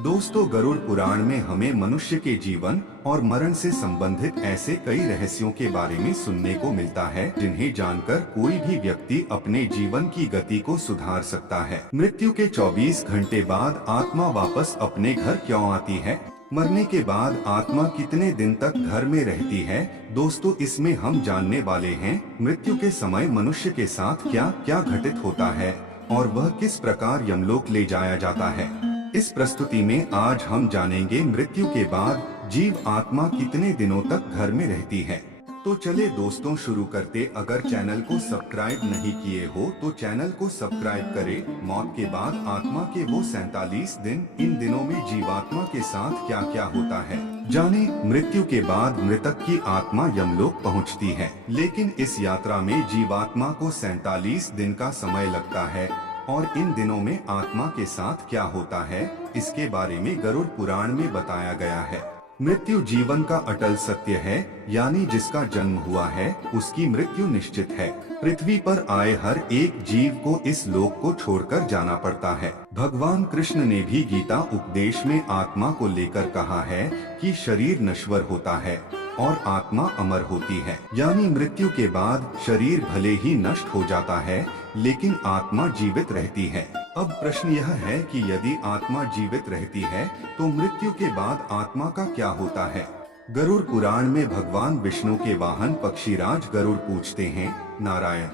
दोस्तों, गरुड़ पुराण में हमें मनुष्य के जीवन और मरण से संबंधित ऐसे कई रहस्यों के बारे में सुनने को मिलता है जिन्हें जानकर कोई भी व्यक्ति अपने जीवन की गति को सुधार सकता है। मृत्यु के 24 घंटे बाद आत्मा वापस अपने घर क्यों आती है? मरने के बाद आत्मा कितने दिन तक घर में रहती है? दोस्तों, इसमें हम जानने वाले हैं मृत्यु के समय मनुष्य के साथ क्या क्या घटित होता है और वह किस प्रकार यमलोक ले जाया जाता है। इस प्रस्तुति में आज हम जानेंगे मृत्यु के बाद जीव आत्मा कितने दिनों तक घर में रहती है। तो चले दोस्तों शुरू करते। अगर चैनल को सब्सक्राइब नहीं किए हो तो चैनल को सब्सक्राइब करें। मौत के बाद आत्मा के वो 47 दिन, इन दिनों में जीवात्मा के साथ क्या क्या होता है जाने। मृत्यु के बाद मृतक की आत्मा यमलोक पहुंचती है, लेकिन इस यात्रा में जीवात्मा को 47 दिन का समय लगता है। और इन दिनों में आत्मा के साथ क्या होता है, इसके बारे में गरुड़ पुराण में बताया गया है। मृत्यु जीवन का अटल सत्य है, यानी जिसका जन्म हुआ है उसकी मृत्यु निश्चित है। पृथ्वी पर आए हर एक जीव को इस लोक को छोड़कर जाना पड़ता है। भगवान कृष्ण ने भी गीता उपदेश में आत्मा को लेकर कहा है कि शरीर नश्वर होता है और आत्मा अमर होती है, यानी मृत्यु के बाद शरीर भले ही नष्ट हो जाता है लेकिन आत्मा जीवित रहती है। अब प्रश्न यह है कि यदि आत्मा जीवित रहती है तो मृत्यु के बाद आत्मा का क्या होता है। गरुड़ पुराण में भगवान विष्णु के वाहन पक्षीराज गरुड़ पूछते हैं, नारायण,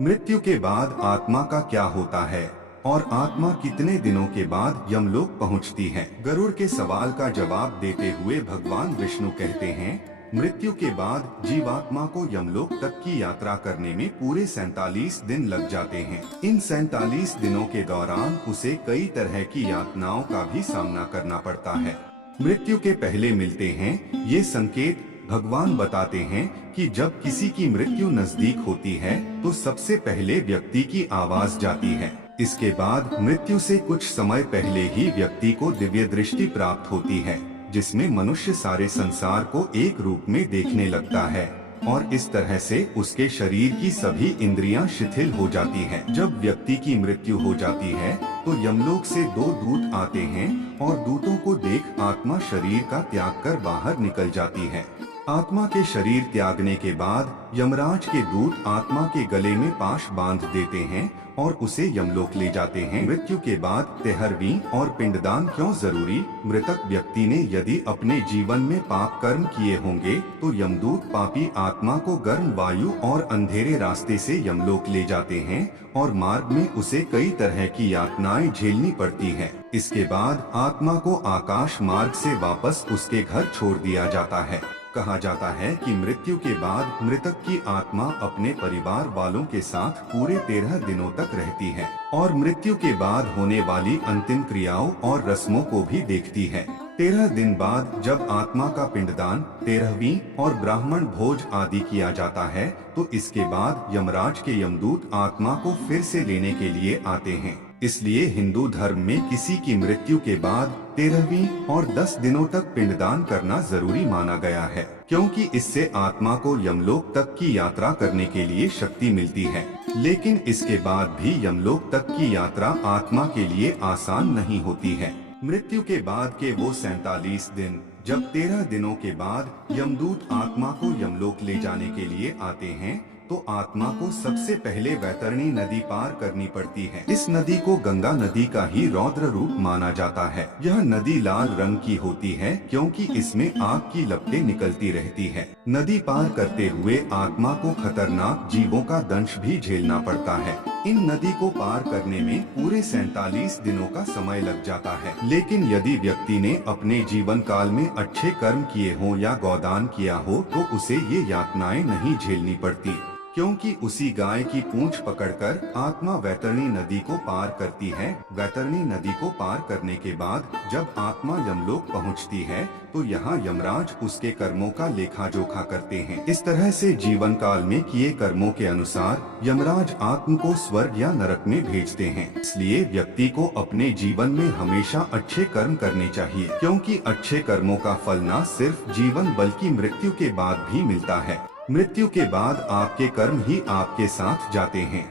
मृत्यु के बाद आत्मा का क्या होता है और आत्मा कितने दिनों के बाद यमलोक पहुंचती है। गरुड़ के सवाल का जवाब देते हुए भगवान विष्णु कहते हैं, मृत्यु के बाद जीवात्मा को यमलोक तक की यात्रा करने में पूरे 47 दिन लग जाते हैं। इन 47 दिनों के दौरान उसे कई तरह की यातनाओं का भी सामना करना पड़ता है। मृत्यु के पहले मिलते हैं ये संकेत भगवान बताते हैं कि जब किसी की मृत्यु नजदीक होती है तो सबसे पहले व्यक्ति की आवाज जाती है। इसके बाद मृत्यु से कुछ समय पहले ही व्यक्ति को दिव्य दृष्टि प्राप्त होती है, जिसमें मनुष्य सारे संसार को एक रूप में देखने लगता है और इस तरह से उसके शरीर की सभी इंद्रियां शिथिल हो जाती हैं। जब व्यक्ति की मृत्यु हो जाती है तो यमलोक से 2 दूत आते हैं और दूतों को देख आत्मा शरीर का त्याग कर बाहर निकल जाती है। आत्मा के शरीर त्यागने के बाद यमराज के दूत आत्मा के गले में पाश बांध देते हैं और उसे यमलोक ले जाते हैं। मृत्यु के बाद 13वीं और पिंडदान क्यों जरूरी? मृतक व्यक्ति ने यदि अपने जीवन में पाप कर्म किए होंगे तो यमदूत पापी आत्मा को गर्म वायु और अंधेरे रास्ते से यमलोक ले जाते हैं और मार्ग में उसे कई तरह की यातनाएं झेलनी पड़ती हैं। इसके बाद आत्मा को आकाश मार्ग से वापस उसके घर छोड़ दिया जाता है। कहा जाता है कि मृत्यु के बाद मृतक की आत्मा अपने परिवार वालों के साथ पूरे 13 दिनों तक रहती है और मृत्यु के बाद होने वाली अंतिम क्रियाओं और रस्मों को भी देखती है। 13 दिन बाद जब आत्मा का पिंडदान, 13वीं और ब्राह्मण भोज आदि किया जाता है तो इसके बाद यमराज के यमदूत आत्मा को फिर से लेने के लिए आते हैं। इसलिए हिंदू धर्म में किसी की मृत्यु के बाद 13वीं और 10 दिनों तक पिंडदान करना जरूरी माना गया है, क्योंकि इससे आत्मा को यमलोक तक की यात्रा करने के लिए शक्ति मिलती है। लेकिन इसके बाद भी यमलोक तक की यात्रा आत्मा के लिए आसान नहीं होती है। मृत्यु के बाद के वो 47 दिन, जब 13 दिनों के बाद यमदूत आत्मा को यमलोक ले जाने के लिए आते हैं तो आत्मा को सबसे पहले वैतरणी नदी पार करनी पड़ती है। इस नदी को गंगा नदी का ही रौद्र रूप माना जाता है। यह नदी लाल रंग की होती है क्योंकि इसमें आग की लपटें निकलती रहती है। नदी पार करते हुए आत्मा को खतरनाक जीवों का दंश भी झेलना पड़ता है। इन नदी को पार करने में पूरे 47 दिनों का समय लग जाता है। लेकिन यदि व्यक्ति ने अपने जीवन काल में अच्छे कर्म किए हों या गौदान किया हो तो उसे ये यातनाएं नहीं झेलनी पड़ती, क्योंकि उसी गाय की पूंछ पकड़कर आत्मा वैतरणी नदी को पार करती है। वैतरणी नदी को पार करने के बाद जब आत्मा यमलोक पहुंचती है तो यहाँ यमराज उसके कर्मों का लेखा जोखा करते हैं। इस तरह से जीवन काल में किए कर्मों के अनुसार यमराज आत्मा को स्वर्ग या नरक में भेजते हैं। इसलिए व्यक्ति को अपने जीवन में हमेशा अच्छे कर्म करने चाहिए, क्योंकि अच्छे कर्मों का फल न सिर्फ जीवन बल्कि मृत्यु के बाद भी मिलता है। मृत्यु के बाद आपके कर्म ही आपके साथ जाते हैं।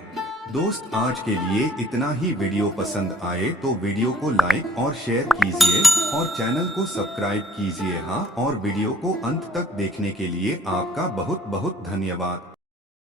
दोस्त आज के लिए इतना ही। वीडियो पसंद आए तो वीडियो को लाइक और शेयर कीजिए और चैनल को सब्सक्राइब कीजिए। हाँ, और वीडियो को अंत तक देखने के लिए आपका बहुत बहुत धन्यवाद।